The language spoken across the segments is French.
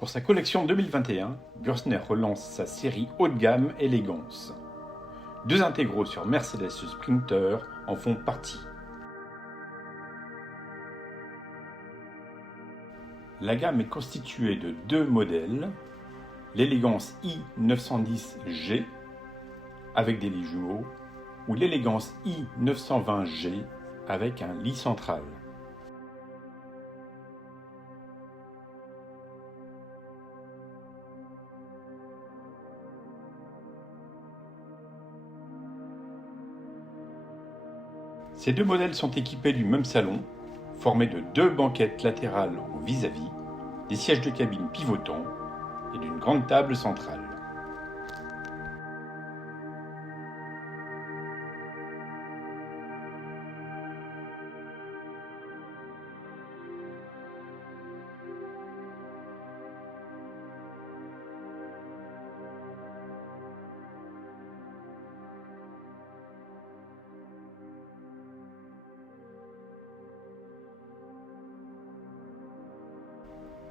Pour sa collection 2021, Bürstner relance sa série haut de gamme Élégance. Deux intégraux sur Mercedes Sprinter en font partie. La gamme est constituée de deux modèles, l'Élégance i910G avec des lits jumeaux ou l'Élégance i920G avec un lit central. Ces deux modèles sont équipés du même salon, formé de deux banquettes latérales au vis-à-vis, des sièges de cabine pivotants et d'une grande table centrale.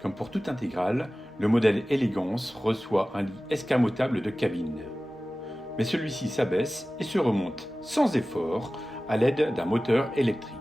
Comme pour toute intégrale, le modèle Élégance reçoit un lit escamotable de cabine. Mais celui-ci s'abaisse et se remonte sans effort à l'aide d'un moteur électrique.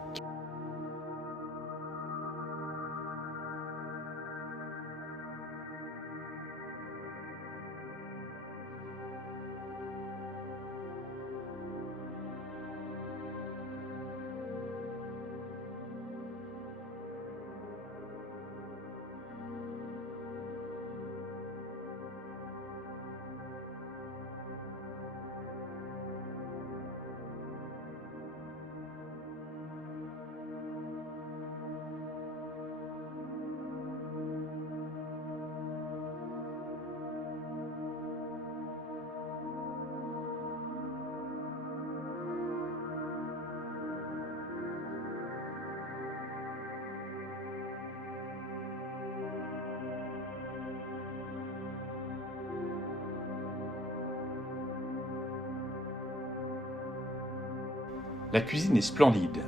La cuisine est splendide.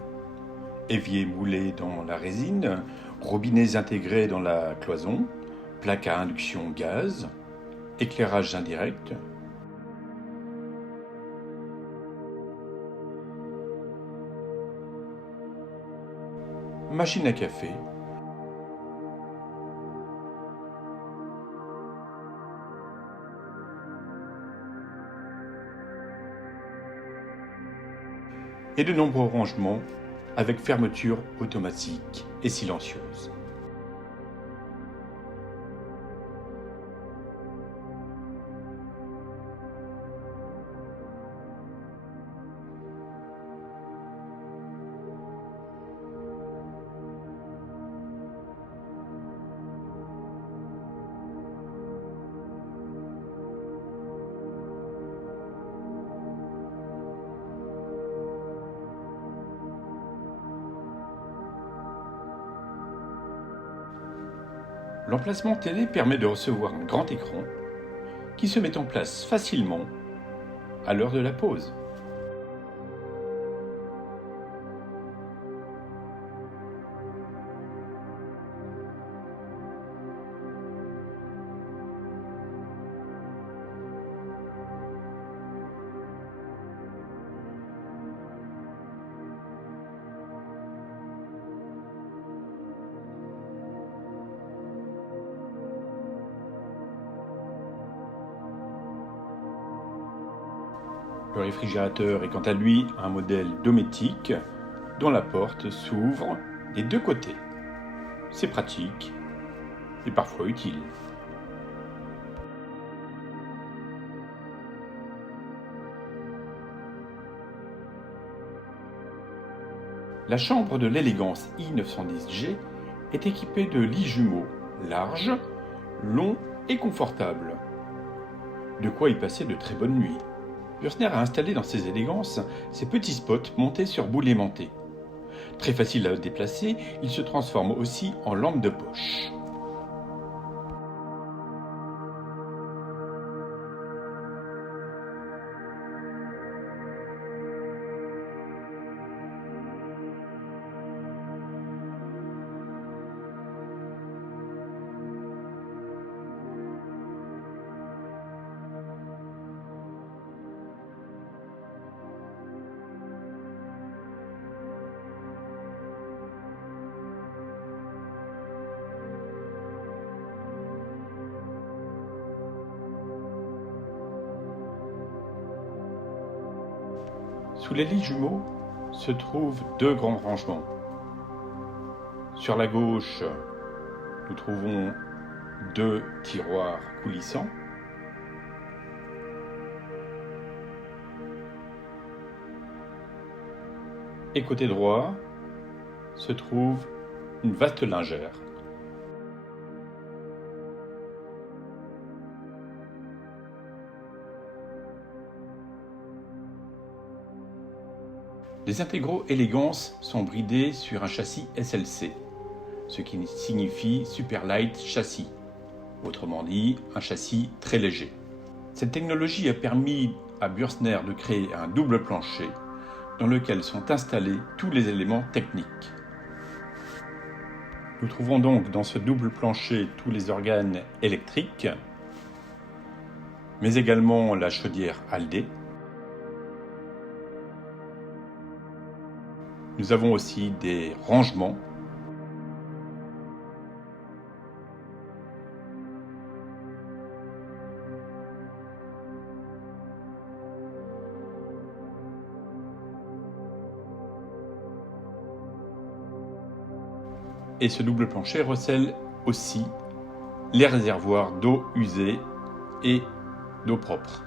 Évier moulé dans la résine, robinets intégrés dans la cloison, plaque à induction gaz, éclairage indirect. Machine à café. Et de nombreux rangements avec fermeture automatique et silencieuse. L'emplacement télé permet de recevoir un grand écran qui se met en place facilement à l'heure de la pause. Le réfrigérateur est quant à lui un modèle domotique dont la porte s'ouvre des deux côtés. C'est pratique et parfois utile. La chambre de l'Élégance i910G est équipée de lits jumeaux larges, longs et confortables. De quoi y passer de très bonnes nuits. Bürstner a installé dans ses élégances ces petits spots montés sur boule aimantée. Très facile à déplacer, ils se transforment aussi en lampe de poche. Sous les lits jumeaux se trouvent deux grands rangements. Sur la gauche, nous trouvons deux tiroirs coulissants. Et côté droit se trouve une vaste lingère. Les intégraux Elegance sont bridés sur un châssis SLC, ce qui signifie Super Light Chassis, autrement dit un châssis très léger. Cette technologie a permis à Bürstner de créer un double plancher dans lequel sont installés tous les éléments techniques. Nous trouvons donc dans ce double plancher tous les organes électriques, mais également la chaudière Haldé. Nous avons aussi des rangements. Et ce double plancher recèle aussi les réservoirs d'eau usée et d'eau propre.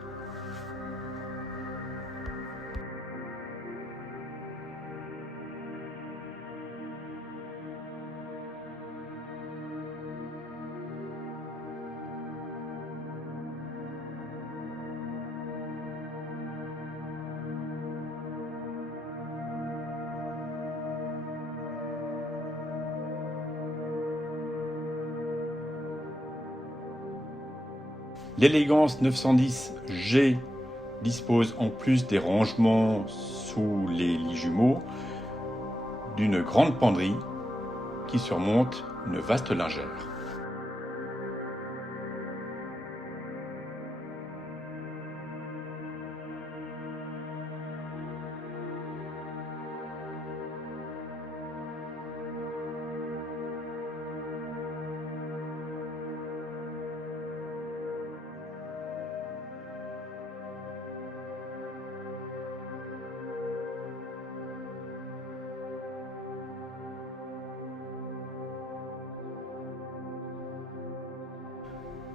L'Elegance 910G dispose en plus des rangements sous les lits jumeaux d'une grande penderie qui surmonte une vaste lingère.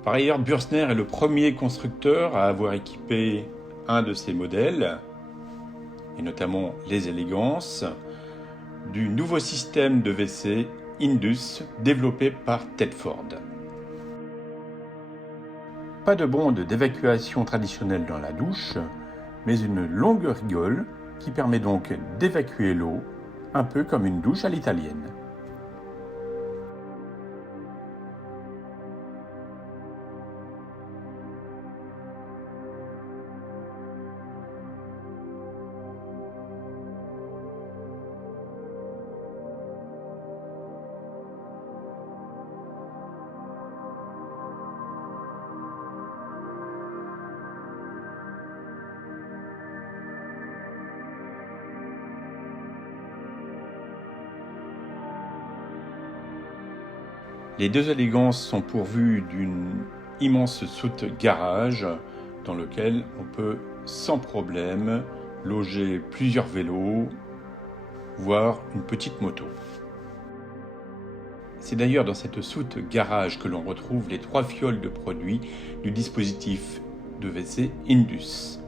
Par ailleurs, Bürstner est le premier constructeur à avoir équipé un de ses modèles, et notamment les Elegance, du nouveau système de WC Indus développé par Tedford. Pas de bonde d'évacuation traditionnelle dans la douche, mais une longue rigole qui permet donc d'évacuer l'eau, un peu comme une douche à l'italienne. Les deux Elegance sont pourvues d'une immense soute garage dans lequel on peut sans problème loger plusieurs vélos, voire une petite moto. C'est d'ailleurs dans cette soute garage que l'on retrouve les 3 fioles de produits du dispositif de WC Indus.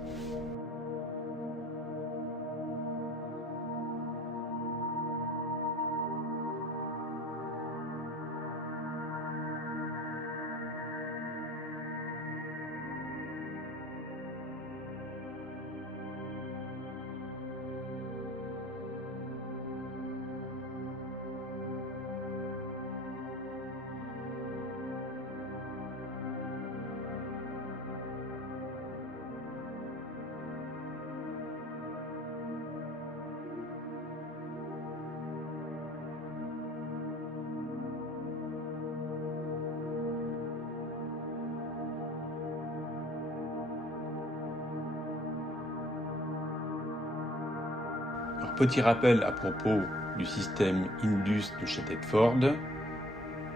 Petit rappel à propos du système Indus de chez Tedford.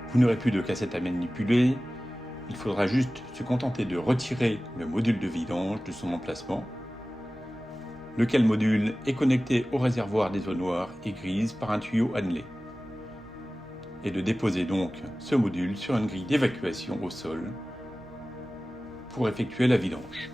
Vous n'aurez plus de cassette à manipuler. Il faudra juste se contenter de retirer le module de vidange de son emplacement. lequel module est connecté au réservoir des eaux noires et grises par un tuyau annelé, et de déposer donc ce module sur une grille d'évacuation au sol pour effectuer la vidange.